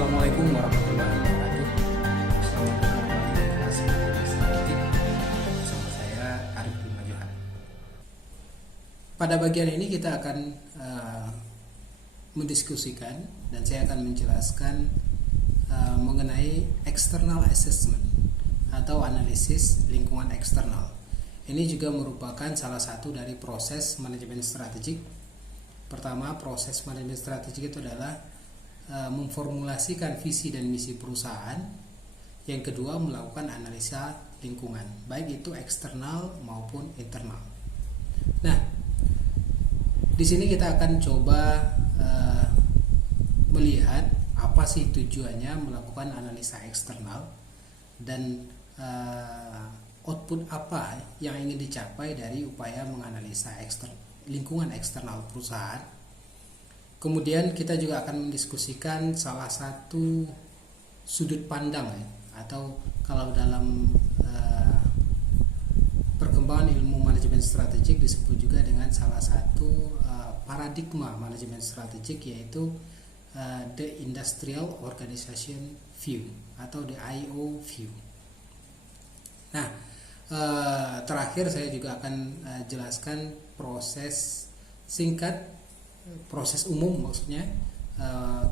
Assalamualaikum warahmatullahi wabarakatuh. Selamat datang kembali di kelas Statistik bersama saya Arif Bima Johan. Pada bagian ini kita akan mendiskusikan dan saya akan menjelaskan mengenai external assessment atau analisis lingkungan eksternal. Ini juga merupakan salah satu dari proses manajemen strategik. Pertama, proses manajemen strategik itu adalah memformulasikan visi dan misi perusahaan. Yang kedua, melakukan analisa lingkungan, baik itu eksternal maupun internal. Nah, di sini kita akan coba melihat apa sih tujuannya melakukan analisa eksternal dan output apa yang ingin dicapai dari upaya menganalisa lingkungan eksternal perusahaan. Kemudian kita juga akan mendiskusikan salah satu sudut pandang atau kalau dalam perkembangan ilmu manajemen strategik disebut juga dengan salah satu paradigma manajemen strategik, yaitu the Industrial Organization View atau the IO View. Nah, terakhir saya juga akan jelaskan proses singkat, proses umum maksudnya,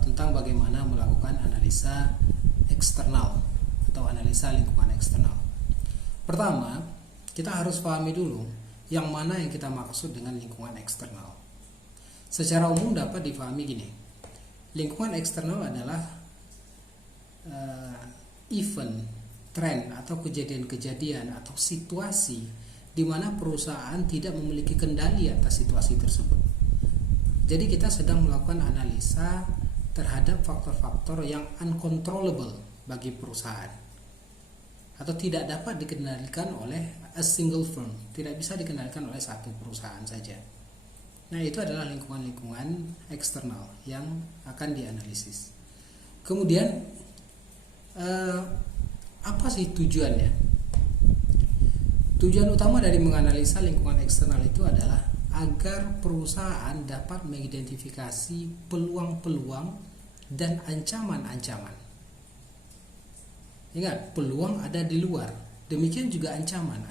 tentang bagaimana melakukan analisa eksternal atau analisa lingkungan eksternal. Pertama, kita harus pahami dulu yang mana yang kita maksud dengan lingkungan eksternal. Secara umum dapat dipahami gini, lingkungan eksternal adalah event, tren atau kejadian-kejadian atau situasi di mana perusahaan tidak memiliki kendali atas situasi tersebut. Jadi kita sedang melakukan analisa terhadap faktor-faktor yang uncontrollable bagi perusahaan atau tidak dapat dikendalikan oleh a single firm, tidak bisa dikendalikan oleh satu perusahaan saja. Nah, itu adalah lingkungan-lingkungan eksternal yang akan dianalisis. Kemudian apa sih tujuannya? Tujuan utama dari menganalisa lingkungan eksternal itu adalah agar perusahaan dapat mengidentifikasi peluang-peluang dan ancaman-ancaman. Ingat, peluang ada di luar, demikian juga ancaman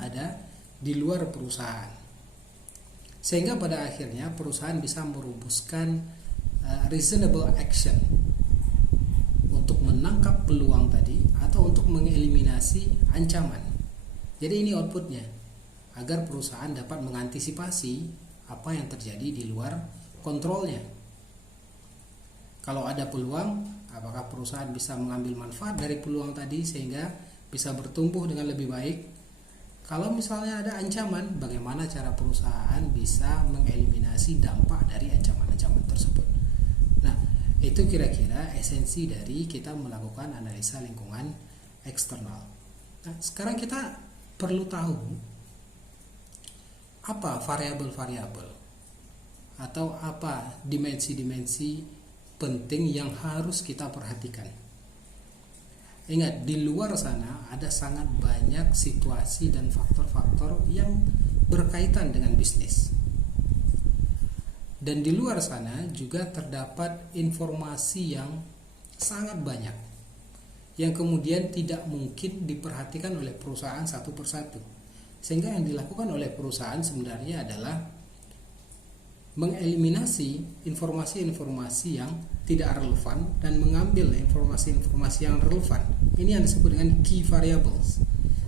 ada di luar perusahaan. Sehingga pada akhirnya perusahaan bisa merumuskan reasonable action untuk menangkap peluang tadi atau untuk mengeliminasi ancaman. Jadi ini outputnya, agar perusahaan dapat mengantisipasi apa yang terjadi di luar kontrolnya. Kalau ada peluang, apakah perusahaan bisa mengambil manfaat dari peluang tadi sehingga bisa bertumbuh dengan lebih baik? Kalau misalnya ada ancaman, bagaimana cara perusahaan bisa mengeliminasi dampak dari ancaman-ancaman tersebut? Nah, itu kira-kira esensi dari kita melakukan analisa lingkungan eksternal. Nah, sekarang kita perlu tahu apa variabel-variabel atau apa dimensi-dimensi penting yang harus kita perhatikan. Ingat, di luar sana ada sangat banyak situasi dan faktor-faktor yang berkaitan dengan bisnis. Dan di luar sana juga terdapat informasi yang sangat banyak yang kemudian tidak mungkin diperhatikan oleh perusahaan satu persatu. Sehingga yang dilakukan oleh perusahaan sebenarnya adalah mengeliminasi informasi-informasi yang tidak relevan dan mengambil informasi-informasi yang relevan. Ini yang disebut dengan key variables.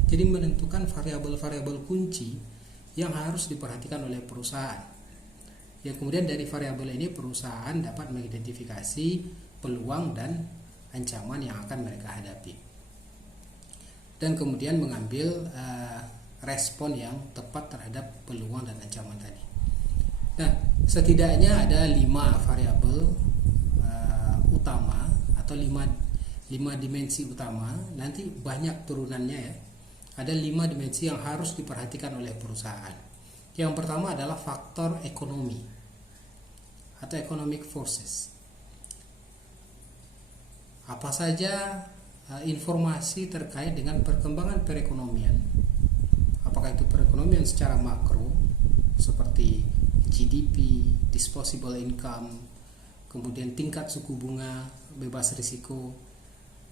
Jadi menentukan variabel-variabel kunci yang harus diperhatikan oleh perusahaan. Yang kemudian dari variabel ini perusahaan dapat mengidentifikasi peluang dan ancaman yang akan mereka hadapi. Dan kemudian mengambil respon yang tepat terhadap peluang dan ancaman tadi. Nah, setidaknya ada 5 variabel utama atau 5 dimensi utama. Nanti banyak turunannya ya. Ada 5 dimensi yang harus diperhatikan oleh perusahaan. Yang pertama adalah faktor ekonomi atau economic forces. Apa saja informasi terkait dengan perkembangan perekonomian? Apakah itu perekonomian secara makro seperti GDP, disposable income, kemudian tingkat suku bunga bebas risiko,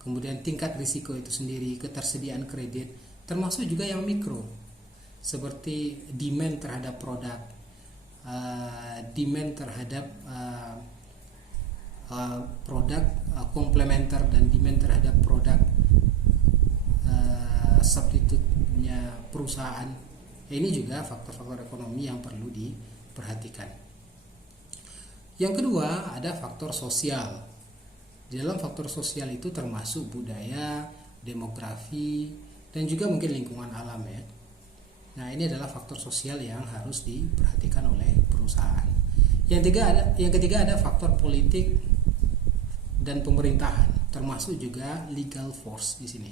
kemudian tingkat risiko itu sendiri, ketersediaan kredit, termasuk juga yang mikro seperti demand terhadap produk, demand terhadap produk komplementer, dan demand terhadap produk substitutnya perusahaan. Ini juga faktor-faktor ekonomi yang perlu diperhatikan. Yang kedua, ada faktor sosial. Di dalam faktor sosial itu termasuk budaya, demografi, dan juga mungkin lingkungan alam ya. Nah, ini adalah faktor sosial yang harus diperhatikan oleh perusahaan. Yang ketiga ada faktor politik dan pemerintahan, termasuk juga legal force di sini.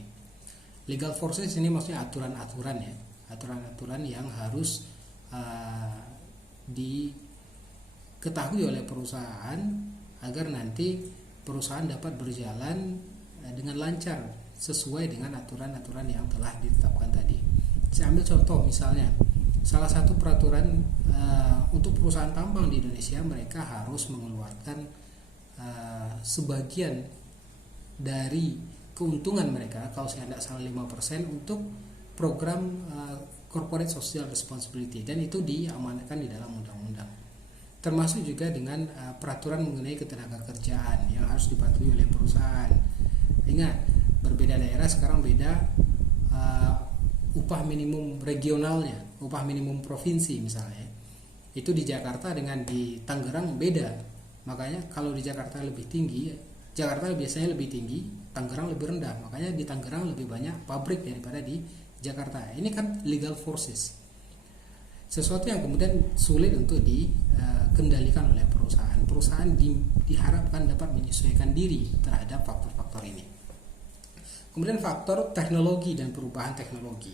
Legal force di sini maksudnya aturan-aturan ya, aturan-aturan yang harus diketahui oleh perusahaan agar nanti perusahaan dapat berjalan dengan lancar sesuai dengan aturan-aturan yang telah ditetapkan tadi. Saya ambil contoh misalnya, salah satu peraturan untuk perusahaan tambang di Indonesia, mereka harus mengeluarkan sebagian dari keuntungan mereka, kalau saya tidak salah 5%, untuk program corporate social responsibility, dan itu diamanatkan di dalam undang-undang. Termasuk juga dengan peraturan mengenai ketenagakerjaan yang harus dipatuhi oleh perusahaan. Ingat, berbeda daerah sekarang beda upah minimum regionalnya, upah minimum provinsi misalnya. Itu di Jakarta dengan di Tangerang beda. Makanya kalau di Jakarta lebih tinggi, Jakarta biasanya lebih tinggi, Tangerang lebih rendah. Makanya di Tangerang lebih banyak pabrik daripada di Jakarta. Ini kan legal forces. Sesuatu yang kemudian sulit untuk dikendalikan oleh perusahaan. Perusahaan diharapkan dapat menyesuaikan diri terhadap faktor-faktor ini. Kemudian faktor teknologi dan perubahan teknologi.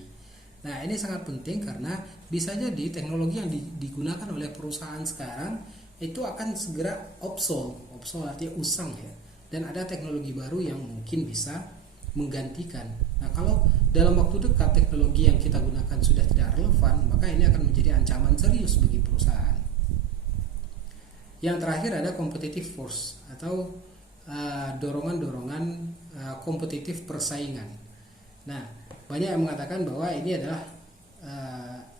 Nah, ini sangat penting karena bisa jadi teknologi yang digunakan oleh perusahaan sekarang itu akan segera obsolete. Obsolete artinya usang ya. Dan ada teknologi baru yang mungkin bisa menggantikan. Nah, kalau dalam waktu dekat teknologi yang kita gunakan sudah tidak relevan, maka ini akan menjadi ancaman serius bagi perusahaan. Yang terakhir ada competitive force atau dorongan-dorongan kompetitif persaingan. Nah, banyak yang mengatakan bahwa ini adalah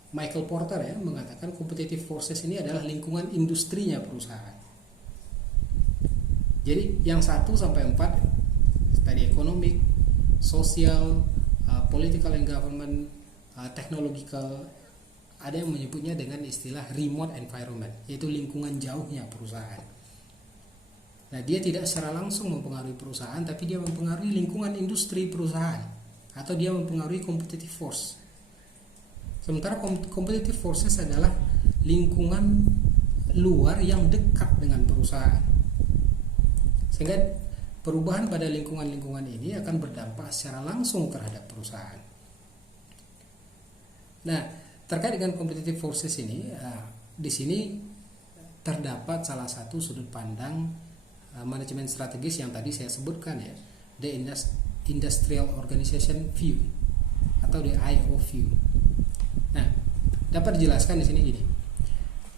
Michael Porter ya mengatakan competitive forces ini adalah lingkungan industrinya perusahaan. Jadi yang 1 sampai 4 tadi economic, social, political and government, technological, ada yang menyebutnya dengan istilah remote environment, yaitu lingkungan jauhnya perusahaan. Nah, dia tidak secara langsung mempengaruhi perusahaan, tapi dia mempengaruhi lingkungan industri perusahaan, atau dia mempengaruhi competitive force. Sementara competitive forces adalah lingkungan luar yang dekat dengan perusahaan. Sehingga perubahan pada lingkungan-lingkungan ini akan berdampak secara langsung terhadap perusahaan. Nah, terkait dengan competitive forces ini, di sini terdapat salah satu sudut pandang manajemen strategis yang tadi saya sebutkan ya, the Industrial Organization View atau the IO View. Nah, dapat dijelaskan di sini gini.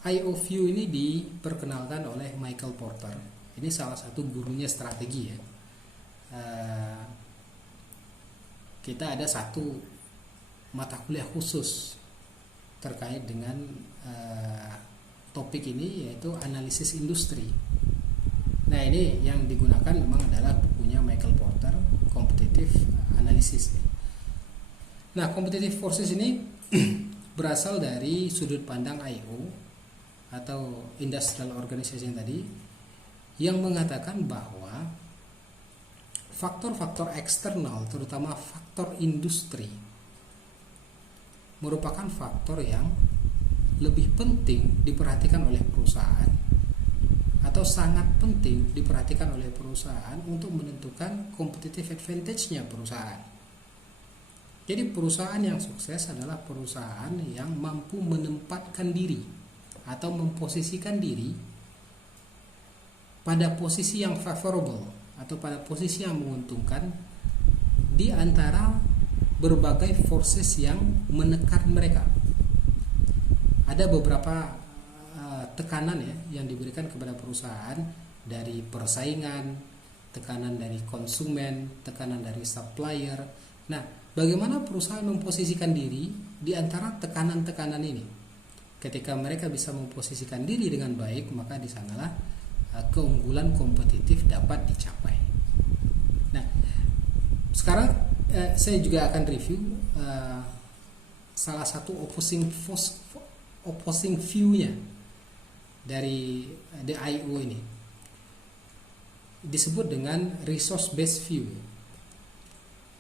IO View ini diperkenalkan oleh Michael Porter. Ini salah satu gurunya strategi ya. Kita ada satu mata kuliah khusus terkait dengan topik ini, yaitu analisis industri. Nah, ini yang digunakan memang adalah bukunya Michael Porter, Competitive Analysis. Nah, competitive forces ini berasal dari sudut pandang IO atau Industrial Organization tadi, yang mengatakan bahwa faktor-faktor eksternal, terutama faktor industri, merupakan faktor yang lebih penting diperhatikan oleh perusahaan, atau sangat penting diperhatikan oleh perusahaan untuk menentukan competitive advantage-nya perusahaan. Jadi perusahaan yang sukses adalah perusahaan yang mampu menempatkan diri atau memposisikan diri pada posisi yang favorable atau pada posisi yang menguntungkan di antara berbagai forces yang menekan mereka. Ada beberapa tekanan ya yang diberikan kepada perusahaan dari persaingan, tekanan dari konsumen, tekanan dari supplier. Nah, bagaimana perusahaan memposisikan diri di antara tekanan-tekanan ini? Ketika mereka bisa memposisikan diri dengan baik, maka di sanalah keunggulan kompetitif dapat dicapai. Nah, sekarang saya juga akan review salah satu opposing view-nya dari the IO ini. Disebut dengan resource based view,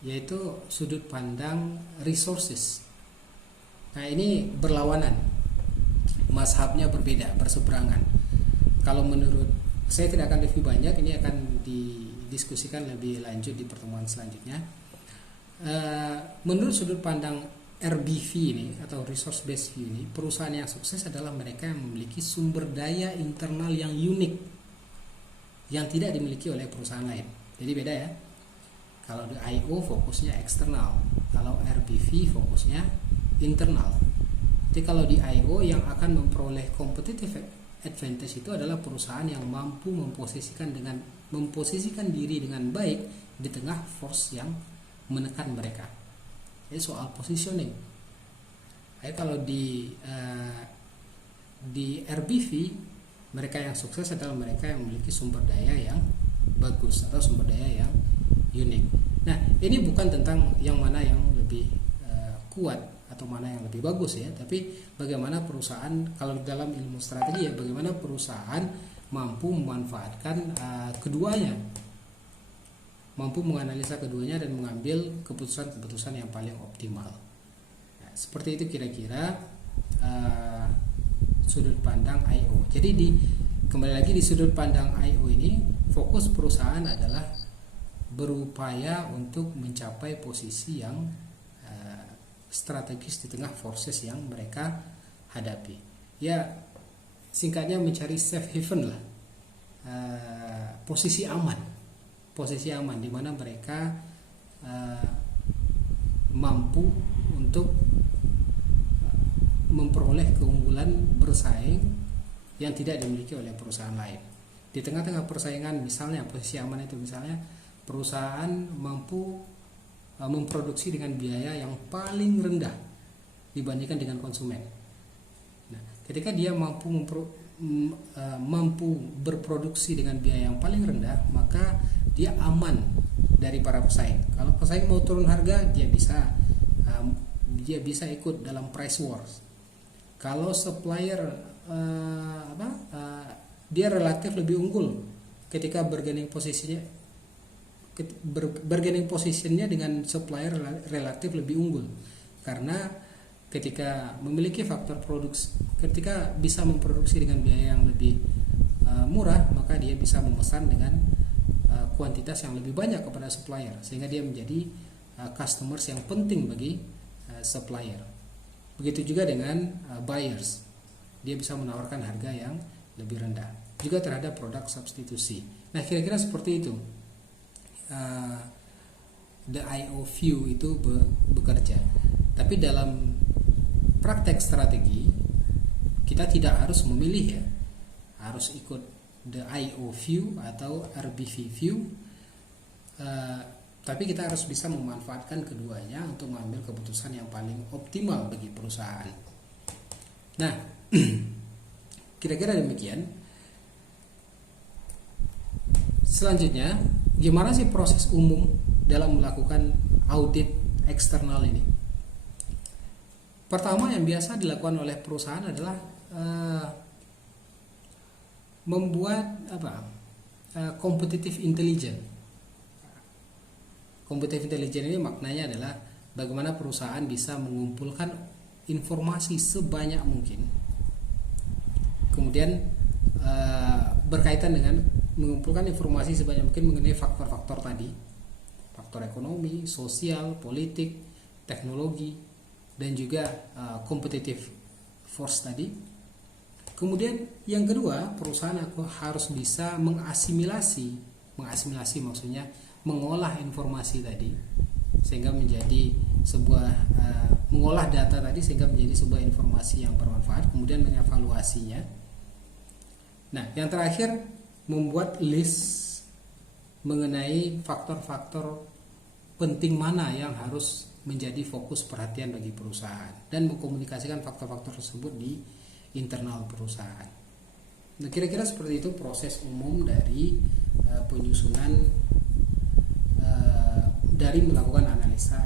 yaitu sudut pandang resources. Nah, ini berlawanan, mazhabnya berbeda, berseberangan. Kalau menurut saya, tidak akan review banyak, ini akan didiskusikan lebih lanjut di pertemuan selanjutnya. Menurut sudut pandang RBV ini atau resource based view ini, perusahaan yang sukses adalah mereka yang memiliki sumber daya internal yang unik yang tidak dimiliki oleh perusahaan lain. Jadi beda ya. Kalau di IO fokusnya eksternal, kalau RBV fokusnya internal. Jadi kalau di IO yang akan memperoleh competitive advantage itu adalah perusahaan yang mampu memposisikan diri dengan baik di tengah force yang menekan mereka. Jadi soal positioning. Kalau di RBV, mereka yang sukses adalah mereka yang memiliki sumber daya yang bagus atau sumber daya yang unik. Nah, ini bukan tentang yang mana yang lebih kuat atau mana yang lebih bagus ya, tapi bagaimana perusahaan, kalau dalam ilmu strategi ya, bagaimana perusahaan mampu memanfaatkan keduanya, mampu menganalisa keduanya dan mengambil keputusan-keputusan yang paling optimal. Nah, seperti itu kira-kira sudut pandang IO. Jadi kembali lagi di sudut pandang IO ini, fokus perusahaan adalah berupaya untuk mencapai posisi yang strategis di tengah forces yang mereka hadapi. Ya, singkatnya mencari safe haven lah, posisi aman di mana mereka mampu untuk memperoleh keunggulan bersaing yang tidak dimiliki oleh perusahaan lain. Di tengah-tengah persaingan, misalnya posisi aman itu misalnya perusahaan mampu memproduksi dengan biaya yang paling rendah dibandingkan dengan konsumen. Nah, ketika dia mampu berproduksi dengan biaya yang paling rendah, maka dia aman dari para pesaing. Kalau pesaing mau turun harga, dia bisa ikut dalam price wars. Kalau supplier dia relatif lebih unggul ketika bargaining positionnya dengan supplier relatif lebih unggul, karena ketika memiliki faktor produksi, ketika bisa memproduksi dengan biaya yang lebih murah, maka dia bisa memesan dengan kuantitas yang lebih banyak kepada supplier, sehingga dia menjadi customers yang penting bagi supplier. Begitu juga dengan buyers, dia bisa menawarkan harga yang lebih rendah juga terhadap produk substitusi. Nah, kira-kira seperti itu the IO view itu bekerja. Tapi dalam praktek strategi kita tidak harus memilih ya, harus ikut the IO view atau RBV view, tapi kita harus bisa memanfaatkan keduanya untuk mengambil keputusan yang paling optimal bagi perusahaan. Nah, kira-kira demikian. Selanjutnya, gimana sih proses umum dalam melakukan audit eksternal ini? Pertama yang biasa dilakukan oleh perusahaan adalah membuat competitive intelligence. Competitive intelligence ini maknanya adalah bagaimana perusahaan bisa mengumpulkan informasi sebanyak mungkin, kemudian berkaitan dengan mengumpulkan informasi sebanyak mungkin mengenai faktor-faktor tadi, faktor ekonomi, sosial, politik, teknologi, dan juga competitive force tadi. Kemudian yang kedua, perusahaan harus bisa mengasimilasi maksudnya mengolah informasi tadi sehingga menjadi sebuah mengolah data tadi sehingga menjadi sebuah informasi yang bermanfaat, kemudian mengevaluasinya. Nah, yang terakhir membuat list mengenai faktor-faktor penting mana yang harus menjadi fokus perhatian bagi perusahaan dan mengkomunikasikan faktor-faktor tersebut di internal perusahaan. Nah, kira-kira seperti itu proses umum dari penyusunan dari melakukan analisa